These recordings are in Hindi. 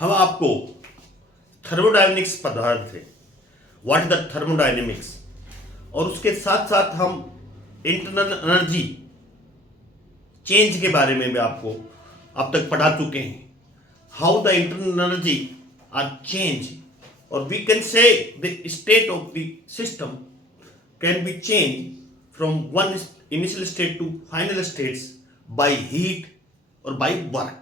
हम आपको थर्मोडायनेमिक्स पढ़ा रहे थे, व्हाट इज द थर्मोडायनेमिक्स, और उसके साथ साथ हम इंटरनल एनर्जी चेंज के बारे में भी आपको अब तक पढ़ा चुके हैं। How the internal energy are change, और we can say the state of the system can be change from one initial state to final states by heat और बाय वर्क।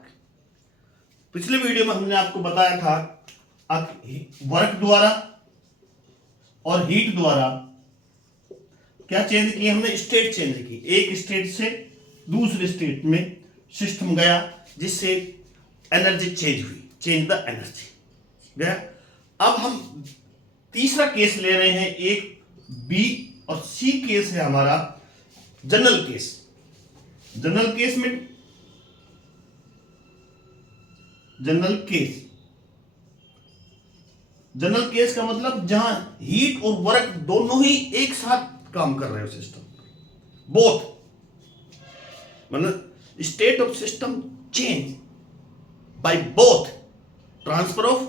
पिछले वीडियो में हमने आपको बताया था वर्क द्वारा और हीट द्वारा क्या चेंज किया हमने, स्टेट चेंज की। एक स्टेट से दूसरे स्टेट में सिस्टम गया जिससे एनर्जी चेंज हुई, चेंज द एनर्जी गया। अब हम तीसरा केस ले रहे हैं, एक बी और सी केस है हमारा जनरल केस। जनरल केस में जनरल केस का मतलब जहां हीट और वर्क दोनों ही एक साथ काम कर रहे हो सिस्टम, बोथ, मतलब state of system change by both transfer of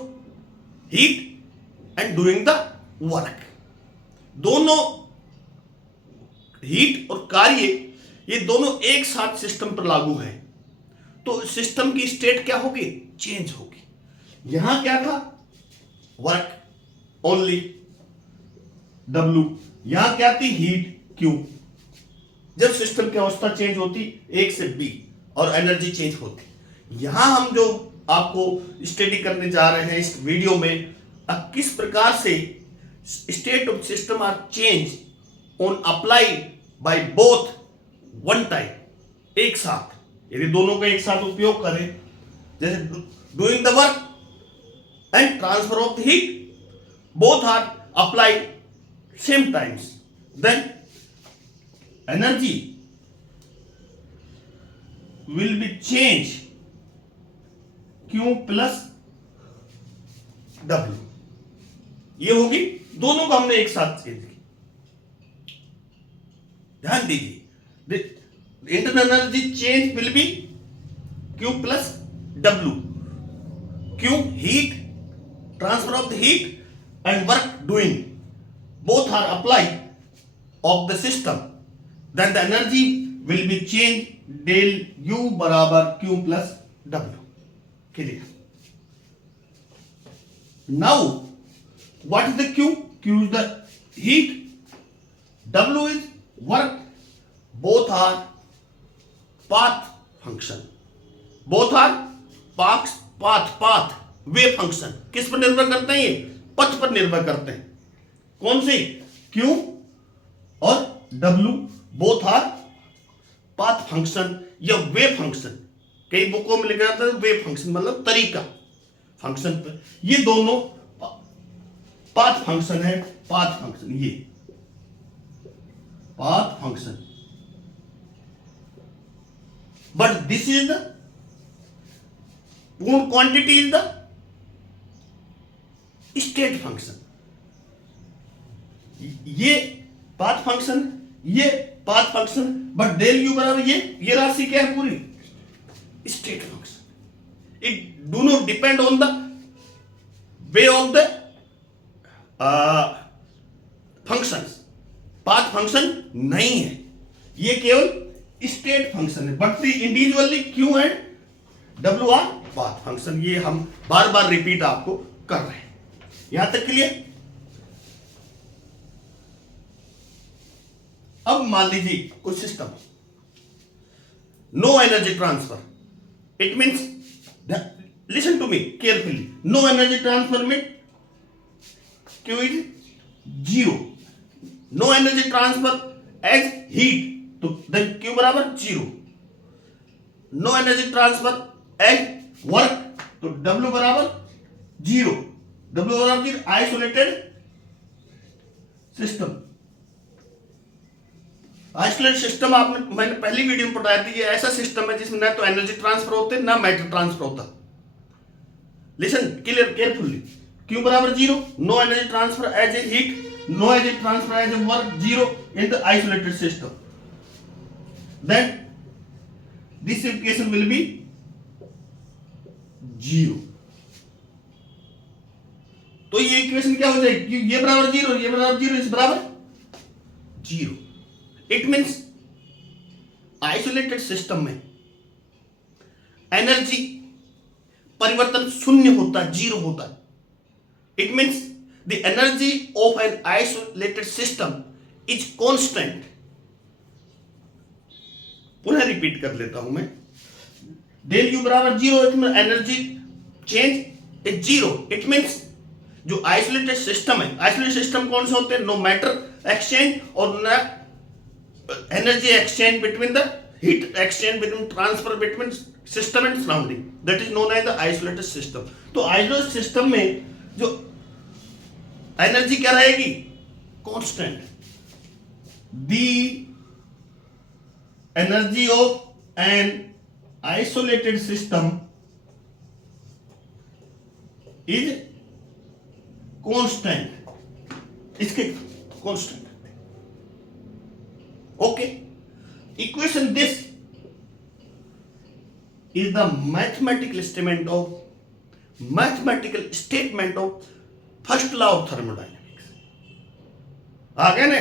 heat and doing the work. दोनों हीट और कार्य ये दोनों एक साथ सिस्टम पर लागू है, तो सिस्टम की स्टेट क्या होगी, चेंज होगी। यहां क्या था, वर्क ओनली W, यहां क्या थी, हीट Q। जब सिस्टम की अवस्था चेंज होती एक से B और एनर्जी चेंज होती। यहां हम जो आपको स्टडी करने जा रहे हैं इस वीडियो में, किस प्रकार से state of system are change on applied by both one time, एक साथ, यदि दोनों का एक साथ उपयोग करें, जैसे doing the work and transfer of the heat, both are applied same times, then energy will be change Q plus W। ये होगी, दोनों को हमने एक साथ चेंज की। ध्यान दीजिए, internal energy change will be Q plus W। Q heat, transfer of the heat and work doing, both are applied of the system, then the energy will be changed del U बराबर Q plus W। Clear? Now what is the Q? Q is the heat, W is work, both are path function, both are path way function किस पर निर्भर करते हैं, ये पथ पर निर्भर करते हैं। कौन से, Q और W, both are path function या वे फंक्शन। कई बुकों में लिखा जाता है वे फंक्शन, मतलब तरीका फंक्शन पर, ये दोनों पाथ फंक्शन है। पाथ फंक्शन, ये path function, but this is the पूर्ण quantity is the state function. ये पाथ फंक्शन, ये path function, but del U बराबर ये राशि क्या है, पूरी state function. It do not depend on the way of the functions. Path function नहीं है, ये केवल स्टेट फंक्शन है, but the individually Q and W are path function. ये हम बार बार रिपीट आपको कर रहे हैं, यहां तक क्लियर। अब मान लीजिए कोई system, no energy transfer, it means, listen to me carefully, no energy transfer में Q is 0, no energy transfer as heat, तो देन Q बराबर 0, no energy transfer as work, तो W बराबर 0, W बराबर आइसोलेटेड सिस्टम। आइसोलेटेड सिस्टम आपने, मैंने पहली वीडियो में बताया था, ये ऐसा सिस्टम है जिसमें ना तो एनर्जी ट्रांसफर होते ना मैटर ट्रांसफर होता। लिसन क्लियर केयरफुली, Q बराबर 0, no energy transfer as a heat, no energy transfer as a work, 0 in the isolated system, then this equation will be 0। ये इक्वेशन क्या हो जाएगी, ये बराबर जीरो, ये बराबर जीरो, इस बराबर zero. It means isolated system में एनर्जी परिवर्तन शून्य होता है, जीरो होता है। It means the energy of an isolated system is constant. पुनः रिपीट कर लेता हूं मैं, डेल यू बराबर zero, it mean energy change is zero. It means जो आइसोलेटेड सिस्टम है, आइसोलेटेड सिस्टम कौन से होते हैं, नो मैटर एक्सचेंज और न energy exchange between the heat exchange between transfer between system and surrounding, that is known as the isolated system. तो आइसोलेटेड सिस्टम में जो एनर्जी क्या रहेगी, constant. The energy of an isolated system is constant, इसके constant. Okay, equation this is the mathematical statement of first law of thermodynamics। आ गया ना,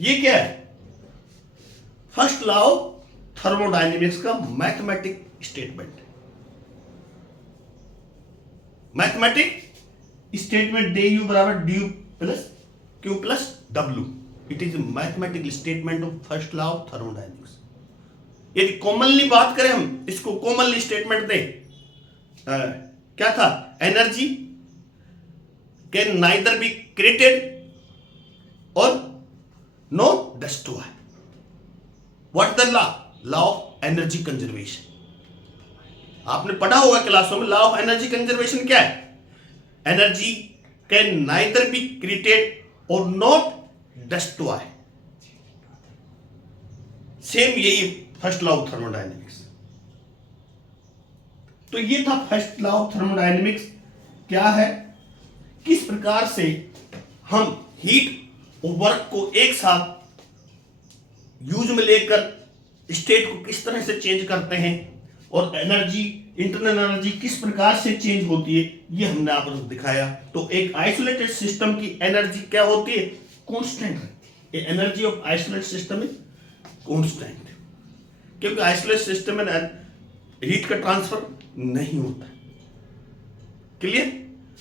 ये क्या है, फर्स्ट लॉ ऑफ थर्मोडायनेमिक्स का मैथमेटिक स्टेटमेंट। मैथमेटिक स्टेटमेंट डे यू बराबर D U plus Q plus W, it is mathematical statement of first law of thermodynamics. यदि कॉमनली बात करें, हम इसको कॉमनली स्टेटमेंट दें, क्या था, energy can neither be created और no destroy. What the law of energy conservation. आपने पढ़ा होगा क्लासों में, लॉ ऑफ एनर्जी कंजर्वेशन क्या है, energy can neither be created और नॉट डिस्ट्रॉय। सेम यही फर्स्ट लॉ ऑफ थर्मोडायनेमिक्स। तो ये था फर्स्ट लॉ ऑफ थर्मोडायनेमिक्स। क्या है, किस प्रकार से हम हीट और वर्क को एक साथ यूज में लेकर स्टेट को किस तरह से चेंज करते हैं, और एनर्जी, इंटरनल एनर्जी किस प्रकार से चेंज होती है, ये हमने आपको दिखाया। तो एक आइसोलेटेड सिस्टम की एनर्जी क्या होती है, कांस्टेंट रहती है। Energy of isolated system is constant, क्योंकि आइसोलेटेड सिस्टम में हीट का ट्रांसफर नहीं होता। क्लियर।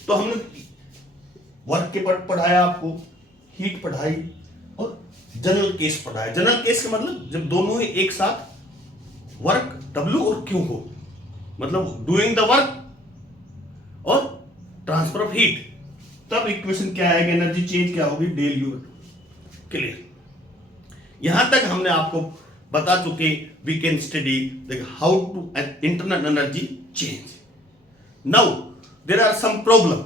तो हमने वर्क के पार्ट पढ़ाया आपको, हीट पढ़ाई और जनरल केस पढ़ाया। जनरल केस का मतलब जब दोनों ही एक साथ वर्क W और Q हो, मतलब डूइंग द वर्क और ट्रांसफर ऑफ हीट, तब इक्वेशन क्या आएगा, एनर्जी चेंज क्या होगी, डेल यू। क्लियर। यहां तक हमने आपको बता चुके, we can study how to internal energy change. Now there are some problem,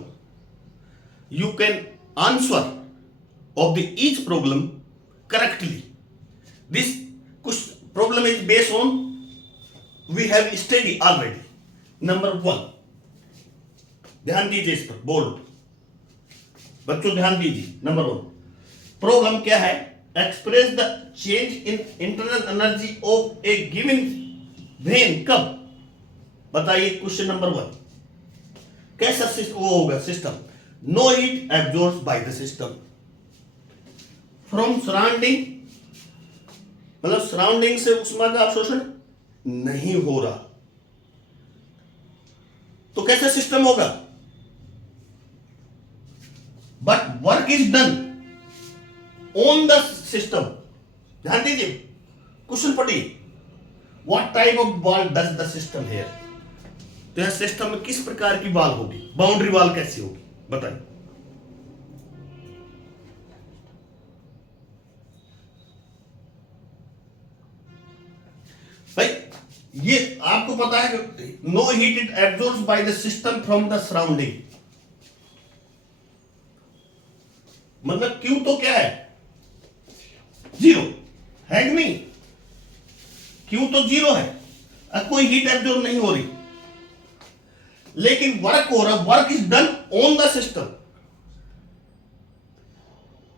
you can answer of the each problem correctly. This problem is based on we have studied already. Number 1, ध्यान दीजिए इस पर, बोल्ड बच्चों ध्यान दीजिए। नंबर 1 प्रॉब्लम क्या है, express the change in internal energy of A given when. कब, बताइए। क्वेश्चन नंबर 1, कैसा वो होगा system, no heat absorbed by the system from surrounding, मतलब सराउंडिंग से उष्मा का अवशोषण नहीं हो रहा, तो कैसा सिस्टम होगा, but work is done on the system. ध्यान दीजिए, क्वेश्चन पढ़िए, what type of wall does the system here. तो यह सिस्टम में किस प्रकार की वॉल होगी, बाउंड्री वॉल कैसी होगी, बताइए। भाई ये आपको पता है कि no heat it absorbs by the system from the surrounding, मतलब क्यों तो क्या है, जीरो है कि नहीं, क्यों तो जीरो है, अब कोई हीट एब्जॉर्ब नहीं हो रही, लेकिन वर्क हो रहा, work is done on the system.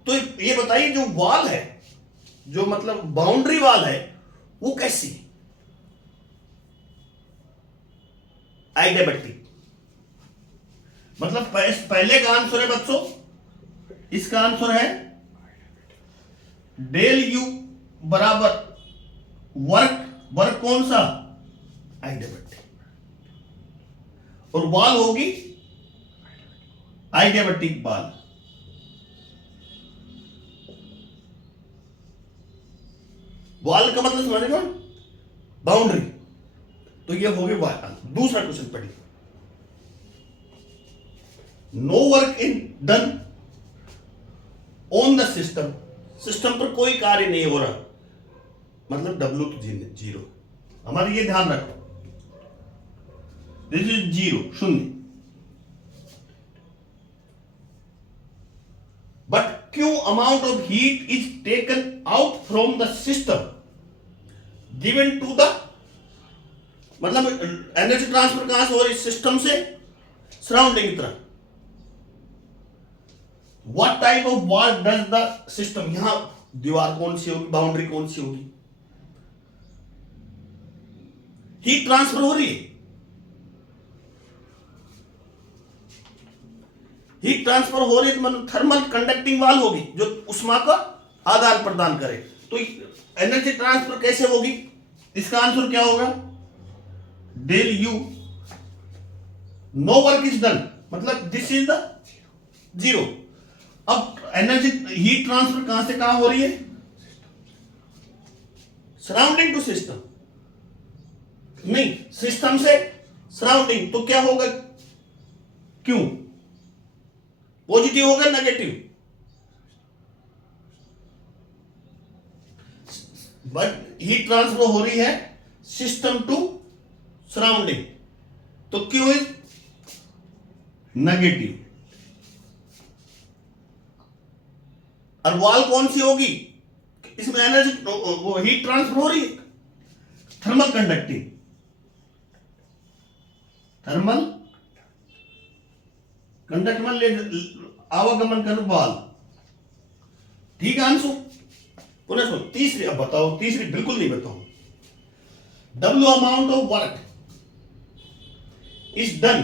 तो ये बताइए, जो वॉल है, जो मतलब बाउंड्री वॉल है, वो कैसी है, आइडियाबैटिक। मतलब पहले का आंसर है बच्चों, इसका आंसर है डेल यू बराबर वर्क, वर्क कौन सा, आइडियाबैटिक, और बॉल होगी आइडियाबैटिक बॉल। बॉल का मतलब समझ गए, बाउंड्री। तो ये हो गया। दूसरा क्वेश्चन पढ़िए, no work in done on the system, system पर कोई कार्य नहीं हो रहा, मतलब W तो जीरो। हमारे ये ध्यान रखो, दिस इज जीरो, शून्य। But Q amount of heat is taken out from the system given to the, मतलब एनर्जी ट्रांसफर कहां से हो रही, सिस्टम से सराउंडिंग की तरफ। What type of wall does the system, यहां दीवार कौन सी होगी, बाउंड्री कौन सी होगी, हीट ट्रांसफर हो रही है, हीट ट्रांसफर हो रही है तो मतलब थर्मल कंडक्टिंग वॉल होगी जो उष्मा का आदान प्रदान करे। तो एनर्जी ट्रांसफर कैसे होगी, इसका आंसर क्या होगा, del U, no work is done, मतलब दिस इज द जीरो। अब एनर्जी हीट ट्रांसफर कहां से कहां हो रही है, सराउंडिंग टू सिस्टम, नहीं सिस्टम से सराउंडिंग, तो क्या होगा, क्यों पॉजिटिव होगा नेगेटिव, बट हीट ट्रांसफर हो रही है सिस्टम टू सराउंडिंग, तो क्यों इज नेगेटिव। और वॉल कौन सी होगी, इसमें एनर्जी वो हीट ट्रांसफर हो रही है, थर्मल कंडक्टिंग, थर्मल कंडक्ट आवागमन कर बॉल। ठीक है आंसर। पुनः सुनो तीसरी, अब बताओ तीसरी बिल्कुल नहीं बताओ, W amount of work is done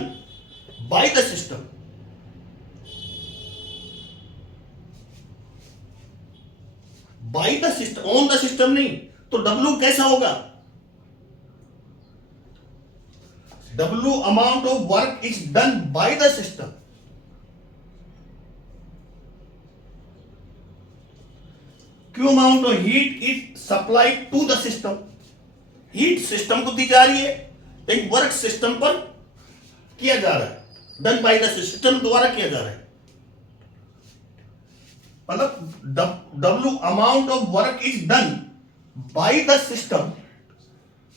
by the system, by the system, on the system नहीं, तो W कैसा होगा, W amount of work is done by the system, Q amount of heat is supplied to the system, heat system को दी जा रही है, लेकिन वर्क सिस्टम पर किया जा रहा है, डन बाय द सिस्टम द्वारा किया जा रहा है, मतलब W amount of work is done by the system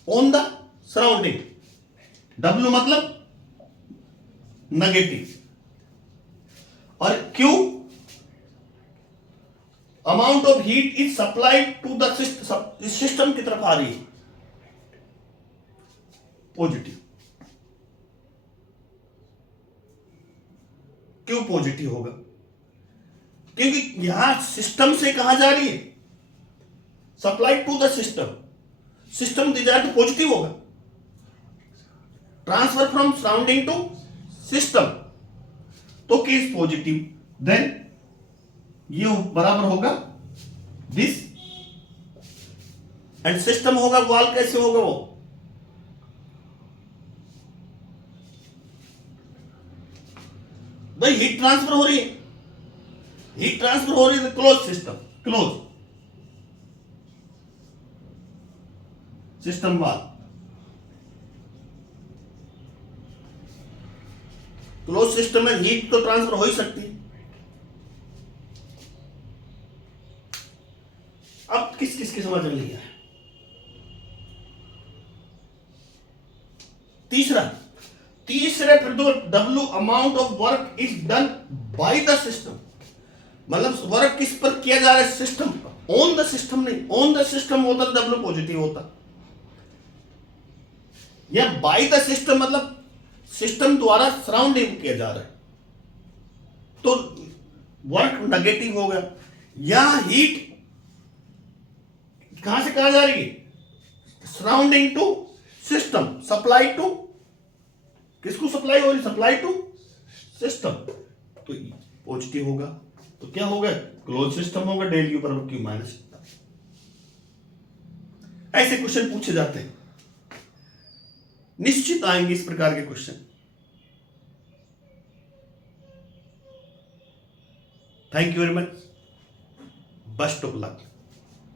on the surrounding, W मतलब नेगेटिव, और Q amount of heat is supplied to the system की तरफ आ रही है, पॉजिटिव। क्यों पॉजिटिव होगा, क्योंकि यहां सिस्टम से कहा जा रही है, supplied to the system, system दी जाए तो पॉजिटिव होगा, transfer from surrounding to system, तो केस पॉजिटिव, देन ये बराबर होगा दिस, एंड सिस्टम होगा वॉल, कैसे होगा वो, भाई हीट ट्रांसफर हो रही है, हीट ट्रांसफर हो रही है, close system, close system wall, close system में हीट तो ट्रांसफर हो ही सकती है। अब किस किस की समझ में नहीं है, तीसरे फिर दो, W amount of work is done by the system, मतलब वर्क किस पर किया जा रहा है, सिस्टम पर, ऑन द सिस्टम नहीं, ऑन द सिस्टम होता तो W पॉजिटिव होता, या बाय द सिस्टम मतलब सिस्टम द्वारा सराउंडिंग किया जा रहा है, तो वर्क नेगेटिव होगा, या हीट कहां से कहा जा रही है, surrounding to system, supply to, किसको सप्लाई हो रही, सप्लाई टू सिस्टम, तो पॉजिटिव होगा तो क्या होगा, क्लोज सिस्टम होगा, डेल यू बराबर क्यू माइनस। ऐसे क्वेश्चन पूछे जाते हैं, निश्चित आएंगे इस प्रकार के question. Thank you very much, best of luck.